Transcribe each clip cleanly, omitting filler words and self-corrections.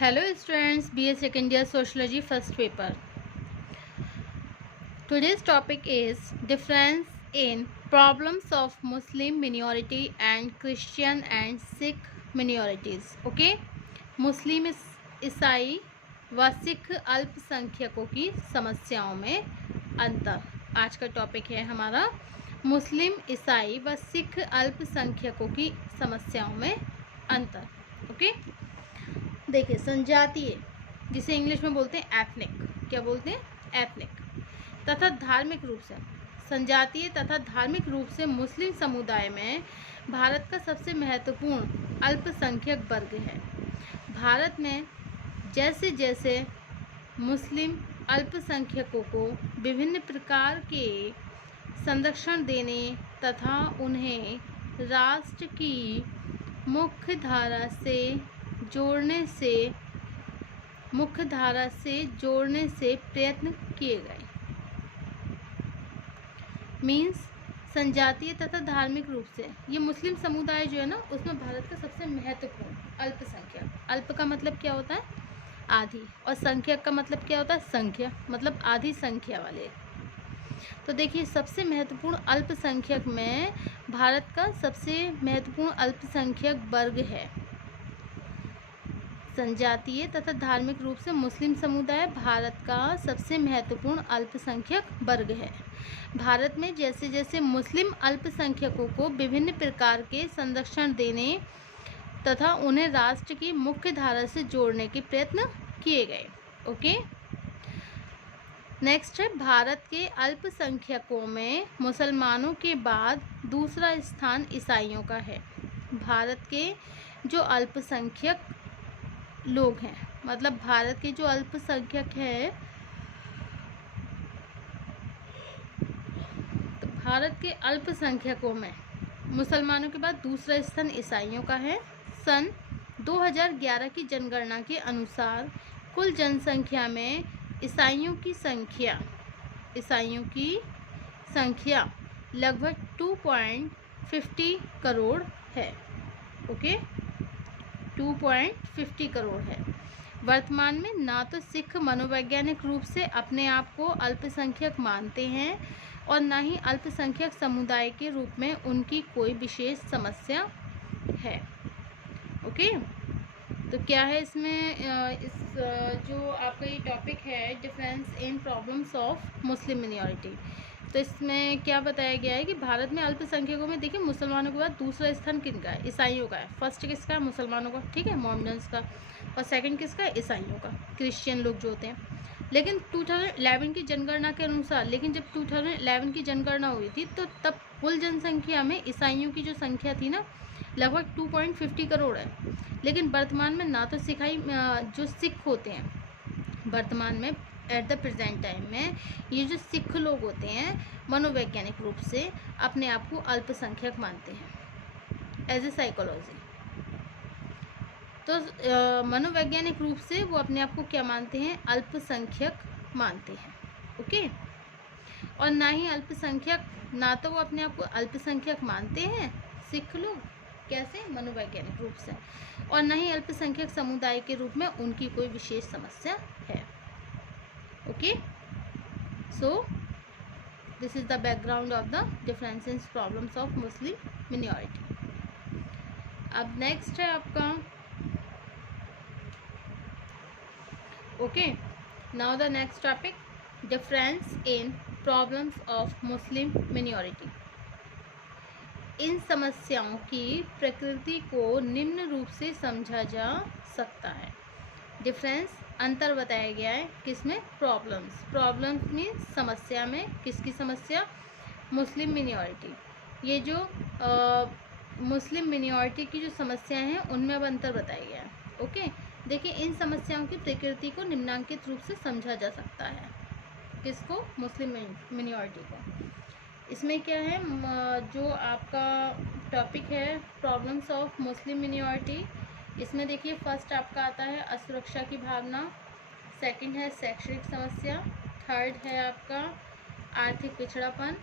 Hello students, BA Second Year Sociology first paper. Today's topic is difference in problems of Muslim minority and Christian and Sikh minorities. Okay, मुस्लिम ईसाई व सिख अल्पसंख्यकों की समस्याओं में अंतर आज का टॉपिक है हमारा। मुस्लिम ईसाई व सिख अल्पसंख्यकों की समस्याओं में अंतर। ओके, देखिए संजातीय, जिसे इंग्लिश में बोलते हैं एथनिक, क्या बोलते हैं एथनिक, तथा धार्मिक रूप से संजातीय तथा धार्मिक रूप से मुस्लिम समुदाय में भारत का सबसे महत्वपूर्ण अल्पसंख्यक वर्ग है। भारत में जैसे जैसे मुस्लिम अल्पसंख्यकों को विभिन्न प्रकार के संरक्षण देने तथा उन्हें राष्ट्र की मुख्य धारा से जोड़ने से प्रयत्न किए गए। मीन्स संजातीय तथा धार्मिक रूप से ये मुस्लिम समुदाय जो है ना, उसमें भारत का सबसे महत्वपूर्ण अल्पसंख्यक, अल्प का मतलब क्या होता है आधी, और संख्यक का मतलब क्या होता है संख्या, मतलब आधी संख्या वाले। तो देखिए सबसे महत्वपूर्ण अल्पसंख्यक में भारत का सबसे महत्वपूर्ण अल्पसंख्यक वर्ग है संजातीय तथा धार्मिक रूप से मुस्लिम समुदाय भारत का सबसे महत्वपूर्ण अल्पसंख्यक वर्ग है। भारत में जैसे जैसे मुस्लिम अल्पसंख्यकों को विभिन्न प्रकार के संरक्षण देने तथा उन्हें राष्ट्र की मुख्य धारा से जोड़ने के प्रयत्न किए गए। ओके, नेक्स्ट है भारत के अल्पसंख्यकों में मुसलमानों के बाद दूसरा स्थान ईसाइयों का है। भारत के जो अल्पसंख्यक लोग हैं, मतलब भारत के जो अल्पसंख्यक है, तो भारत के अल्पसंख्यकों में मुसलमानों के बाद दूसरा स्थान ईसाइयों का है। सन 2011 की जनगणना के अनुसार कुल जनसंख्या में ईसाइयों की संख्या लगभग 2.50 करोड़ है। ओके, 2.50 करोड़ है। वर्तमान में ना तो सिख मनोवैज्ञानिक रूप से अपने आप को अल्पसंख्यक मानते हैं और ना ही अल्पसंख्यक समुदाय के रूप में उनकी कोई विशेष समस्या है। ओके, तो क्या है इसमें जो आपका ये टॉपिक है difference in problems of Muslim minority, तो इसमें क्या बताया गया है कि भारत में अल्पसंख्यकों में देखिए मुसलमानों के बाद दूसरा स्थान किनका है, ईसाइयों का है। फर्स्ट किसका है, मुसलमानों का, ठीक है, मोहम्मडन्स का, और सेकंड किसका है, ईसाइयों का, क्रिश्चियन लोग जो होते हैं। लेकिन 2011 की जनगणना के अनुसार, लेकिन जब 2011 की जनगणना हुई थी तो तब कुल जनसंख्या में ईसाइयों की जो संख्या थी ना, लगभग 2.50 करोड़ है। लेकिन वर्तमान में ना तो जो सिख होते हैं, वर्तमान में एट द प्रेजेंट टाइम में ये जो सिख लोग होते हैं मनोवैज्ञानिक रूप से अपने आप को अल्पसंख्यक मानते हैं एज ए साइकोलॉजी। तो मनोवैज्ञानिक रूप से वो अपने आप को क्या मानते हैं, अल्पसंख्यक मानते हैं। ओके, और ना ही अल्पसंख्यक, ना तो वो अपने आप को अल्पसंख्यक मानते हैं सिख लोग, कैसे, मनोवैज्ञानिक रूप से, और ना ही अल्पसंख्यक समुदाय के रूप में उनकी कोई विशेष समस्या है। Okay, so this is the background of the differences problems of Muslim minority. अब नेक्स्ट है आपका, okay, now the next topic difference in problems of Muslim minority. इन समस्याओं की प्रकृति को निम्न रूप से समझा जा सकता है। डिफरेंस, अंतर बताया गया है किसमें, प्रॉब्लम्स मीन्स समस्या में, किसकी समस्या, मुस्लिम मिनॉरिटी। ये जो मुस्लिम मिनॉरिटी की जो समस्याएं हैं उनमें अब अंतर बताया गया है। ओके, देखिए इन समस्याओं की प्रकृति को निम्नांकित रूप से समझा जा सकता है, किसको, मुस्लिम मिनॉरिटी को। इसमें क्या है, जो आपका टॉपिक है प्रॉब्लम्स ऑफ मुस्लिम मिनॉरिटी, इसमें देखिए फर्स्ट आपका आता है असुरक्षा की भावना, सेकंड है शैक्षणिक समस्या, थर्ड है आपका आर्थिक पिछड़ापन,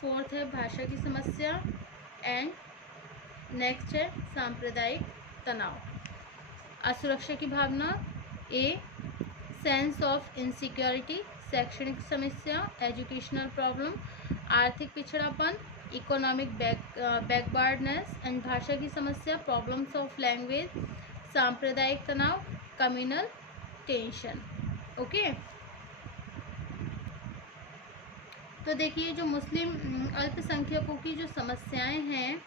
फोर्थ है भाषा की समस्या, एंड नेक्स्ट है सांप्रदायिक तनाव। असुरक्षा की भावना, ए सेंस ऑफ इनसिक्योरिटी, शैक्षणिक समस्या, एजुकेशनल प्रॉब्लम, आर्थिक पिछड़ापन, इकोनॉमिक बैकवर्डनेस एंड भाषा की समस्या, प्रॉब्लम्स ऑफ लैंग्वेज, सांप्रदायिक तनाव, कम्युनल टेंशन। ओके, तो देखिए जो मुस्लिम अल्पसंख्यकों की जो समस्याएं हैं,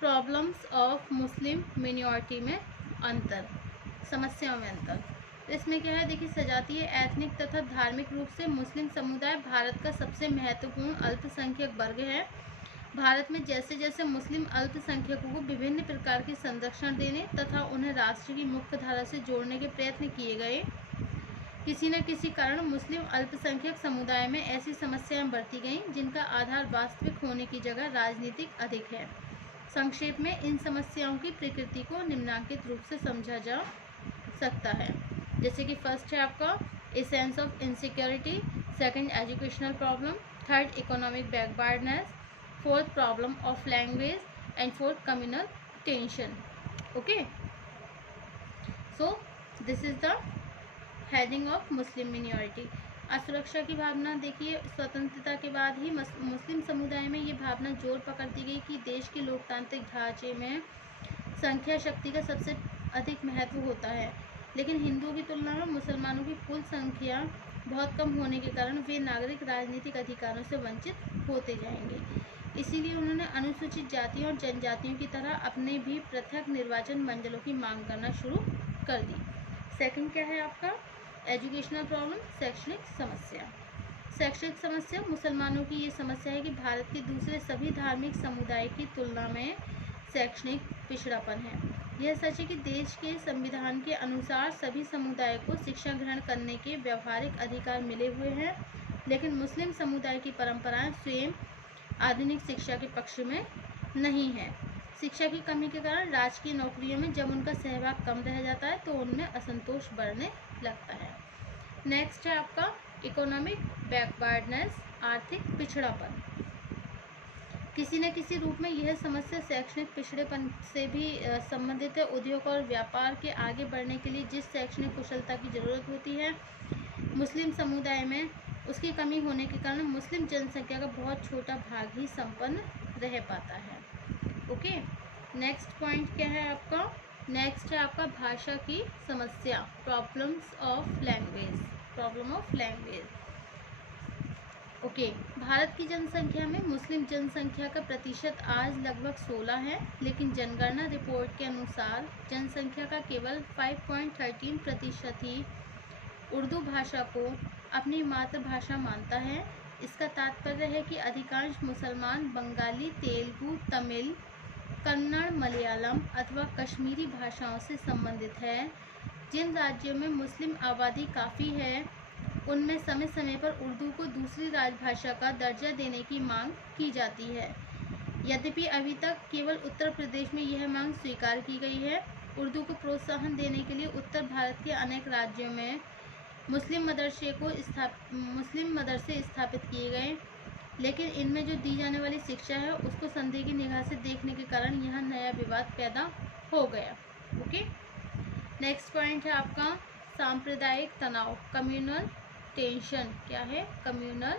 प्रॉब्लम्स ऑफ मुस्लिम मिनॉरिटी में अंतर, समस्याओं में अंतर, इसमें क्या है देखिए, सजातीय, एथनिक तथा धार्मिक रूप से मुस्लिम समुदाय भारत का सबसे महत्वपूर्ण अल्पसंख्यक वर्ग है। भारत में जैसे जैसे मुस्लिम अल्पसंख्यकों को विभिन्न प्रकार के संरक्षण देने तथा उन्हें राष्ट्र की मुख्य धारा से जोड़ने के प्रयत्न किए गए, किसी न किसी कारण मुस्लिम अल्पसंख्यक समुदाय में ऐसी समस्याएं बढ़ती गईं जिनका आधार वास्तविक होने की जगह राजनीतिक अधिक है। संक्षेप में इन समस्याओं की प्रकृति को निम्नांकित रूप से समझा जा सकता है, जैसे कि फर्स्ट है आपका a sense of insecurity, second educational problem, third economic backwardness, fourth problem of language and fourth communal tension. Okay, so this is the heading of Muslim minority. असुरक्षा की भावना देखिए, स्वतंत्रता के बाद ही मुस्लिम समुदाय में ये भावना जोर पकड़ती गई कि देश के लोकतांत्रिक ढांचे में संख्या शक्ति का सबसे अधिक महत्व होता है, लेकिन हिंदुओं की तुलना में मुसलमानों की कुल संख्या बहुत कम होने के कारण वे नागरिक राजनीतिक अधिकारों से वंचित होते जाएंगे। इसीलिए उन्होंने अनुसूचित जातियों और जनजातियों की तरह अपने भी पृथक निर्वाचन मंडलों की मांग करना शुरू कर दी। सेकंड क्या है आपका, एजुकेशनल प्रॉब्लम, शैक्षणिक समस्या। शैक्षणिक समस्या, मुसलमानों की ये समस्या है कि भारत के दूसरे सभी धार्मिक समुदाय की तुलना में शैक्षणिक पिछड़ापन है। यह सच है कि देश के संविधान के अनुसार सभी समुदाय को शिक्षा ग्रहण करने के व्यावहारिक अधिकार मिले हुए हैं, लेकिन मुस्लिम समुदाय की परंपराएं स्वयं आधुनिक शिक्षा के पक्ष में नहीं है। शिक्षा की कमी के कारण राजकीय नौकरियों में जब उनका सहभाग कम रह जाता है तो उनमें असंतोष बढ़ने लगता है। नेक्स्ट है आपका इकोनॉमिक बैकवर्डनेस, आर्थिक पिछड़ापन। किसी न किसी रूप में यह समस्या शैक्षणिक पिछड़ेपन से भी संबंधित है। उद्योग और व्यापार के आगे बढ़ने के लिए जिस शैक्षणिक कुशलता की जरूरत होती है, मुस्लिम समुदाय में उसकी कमी होने के कारण मुस्लिम जनसंख्या का बहुत छोटा भाग ही संपन्न रह पाता है। ओके, नेक्स्ट पॉइंट क्या है आपका, नेक्स्ट है आपका भाषा की समस्या, problems of language, problem of language. Okay, Bharat की जनसंख्या में मुस्लिम जनसंख्या का प्रतिशत आज लगभग 16 है, लेकिन जनगणना रिपोर्ट के अनुसार जनसंख्या का केवल 5.13% ही उर्दू भाषा को अपनी मातृभाषा मानता है। इसका तात्पर्य है कि अधिकांश मुसलमान बंगाली, तेलुगु, तमिल, कन्नड़, मलयालम अथवा कश्मीरी भाषाओं से संबंधित है। जिन राज्यों में मुस्लिम आबादी काफ़ी है, उनमें समय समय पर उर्दू को दूसरी राजभाषा का दर्जा देने की मांग की जाती है। यद्यपि अभी तक केवल उत्तर प्रदेश में यह मांग स्वीकार की गई है। उर्दू को प्रोत्साहन देने के लिए उत्तर भारत के अनेक राज्यों में मुस्लिम मदरसे स्थापित किए गए, लेकिन इनमें जो दी जाने वाली शिक्षा है उसको संदेह की निगाह से देखने के कारण यह नया विवाद पैदा हो गया। ओके, नेक्स्ट पॉइंट है आपका सांप्रदायिक तनाव, कम्युनल टेंशन। क्या है, कम्युनल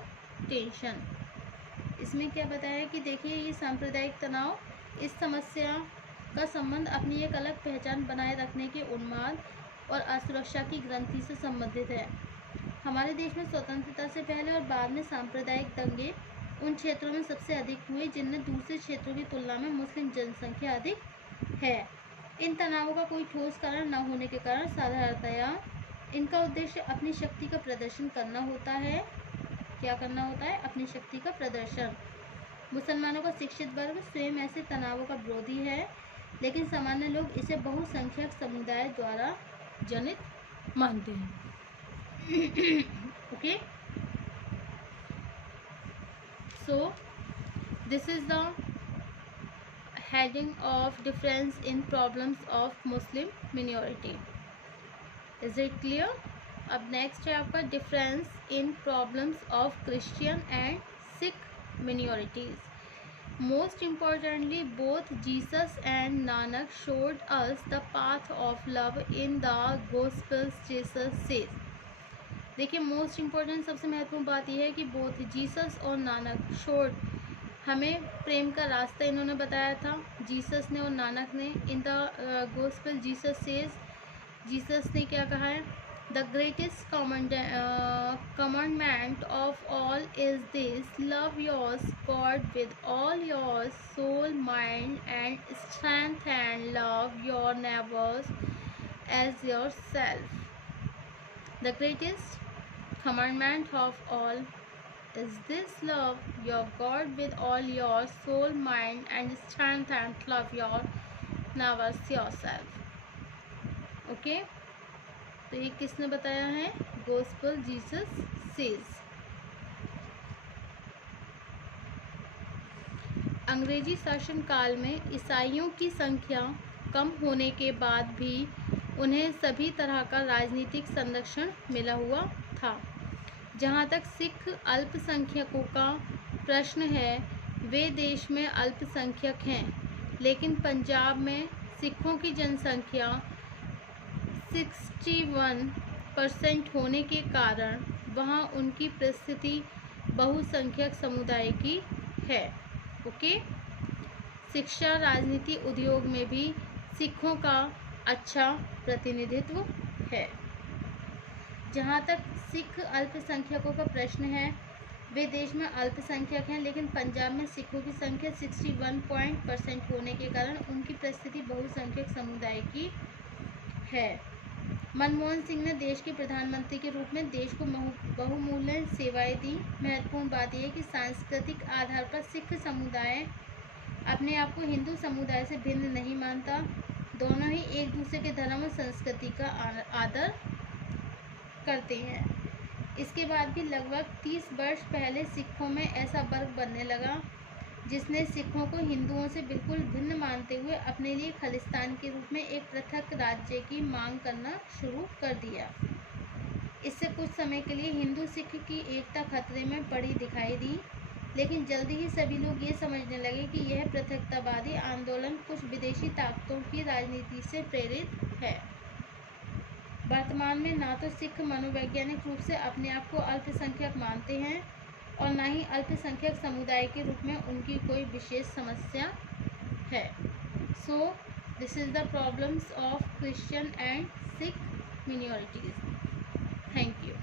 टेंशन। इसमें क्या बताया कि देखिए ये सांप्रदायिक तनाव, इस समस्या का संबंध अपनी एक अलग पहचान बनाए रखने के उन्माद और असुरक्षा की ग्रंथि से संबंधित है। हमारे देश में स्वतंत्रता से पहले और बाद में सांप्रदायिक दंगे उन क्षेत्रों में सबसे अधिक हुए जिनमें दूसरे क्षेत्रों की तुलना में मुस्लिम जनसंख्या अधिक है। इन तनावों का कोई ठोस कारण न होने के कारण साधारणतया इनका उद्देश्य अपनी शक्ति का प्रदर्शन करना होता है। क्या करना होता है, अपनी शक्ति का प्रदर्शन। मुसलमानों का शिक्षित वर्ग स्वयं ऐसे तनावों का विरोधी है, लेकिन सामान्य लोग इसे बहुसंख्यक समुदाय द्वारा जनित मानते हैं। Okay, so this is the heading of difference in problems of Muslim minority. Is it clear? अब नेक्स्ट है आपका difference in problems of Christian and Sikh minorities. Most importantly, both Jesus and Nanak showed us the path of love in the Gospels. Jesus says, देखिए most important सबसे महत्वपूर्ण बात यह है कि बोथ जीसस और नानक शोड हमें प्रेम का रास्ता इन्होंने बताया था, जीसस ने और नानक ने। In the gospel Jesus says, Jesus ने क्या कहा है, the greatest commandment of all is this: love your God with all your soul, mind and strength, and love your neighbors as yourself. The greatest commandment of all is this: love your God with all your soul, mind and strength, and love your neighbors yourself. Okay? तो ये किसने बताया है? Gospel Jesus says. अंग्रेजी शासन काल में ईसाइयों की संख्या कम होने के बाद भी उन्हें सभी तरह का राजनीतिक संरक्षण मिला हुआ था। जहाँ तक सिख अल्पसंख्यकों का प्रश्न है, वे देश में अल्पसंख्यक हैं, लेकिन पंजाब में सिखों की जनसंख्या 61% होने के कारण वहाँ उनकी परिस्थिति बहुसंख्यक समुदाय की है। ओके, शिक्षा, राजनीति, उद्योग में भी सिखों का अच्छा प्रतिनिधित्व है। जहाँ तक सिख अल्पसंख्यकों का प्रश्न है, वे देश में अल्पसंख्यक हैं, लेकिन पंजाब में सिखों की संख्या 61% होने के कारण उनकी परिस्थिति बहुसंख्यक समुदाय की है। मनमोहन सिंह ने देश के प्रधानमंत्री के रूप में देश को बहुमूल्य सेवाएं दी। महत्वपूर्ण बात यह है कि सांस्कृतिक आधार पर सिख समुदाय अपने आप को हिंदू समुदाय से भिन्न नहीं मानता। दोनों ही एक दूसरे के धर्म और संस्कृति का आदर करते हैं। इसके बाद भी लगभग 30 वर्ष पहले सिखों में ऐसा वर्ग बनने लगा जिसने सिखों को हिंदुओं से बिल्कुल भिन्न मानते हुए अपने लिए खालिस्तान के रूप में एक पृथक राज्य की मांग करना शुरू कर दिया। इससे कुछ समय के लिए हिंदू सिख की एकता खतरे में पड़ी दिखाई दी, लेकिन जल्दी ही सभी लोग ये समझने लगे कि यह पृथकतावादी आंदोलन कुछ विदेशी ताकतों की राजनीति से प्रेरित है। वर्तमान में ना तो सिख मनोवैज्ञानिक रूप से अपने आप को अल्पसंख्यक मानते हैं और ना ही अल्पसंख्यक समुदाय के रूप में उनकी कोई विशेष समस्या है। So this is the problems of Christian and Sikh minorities. Thank you.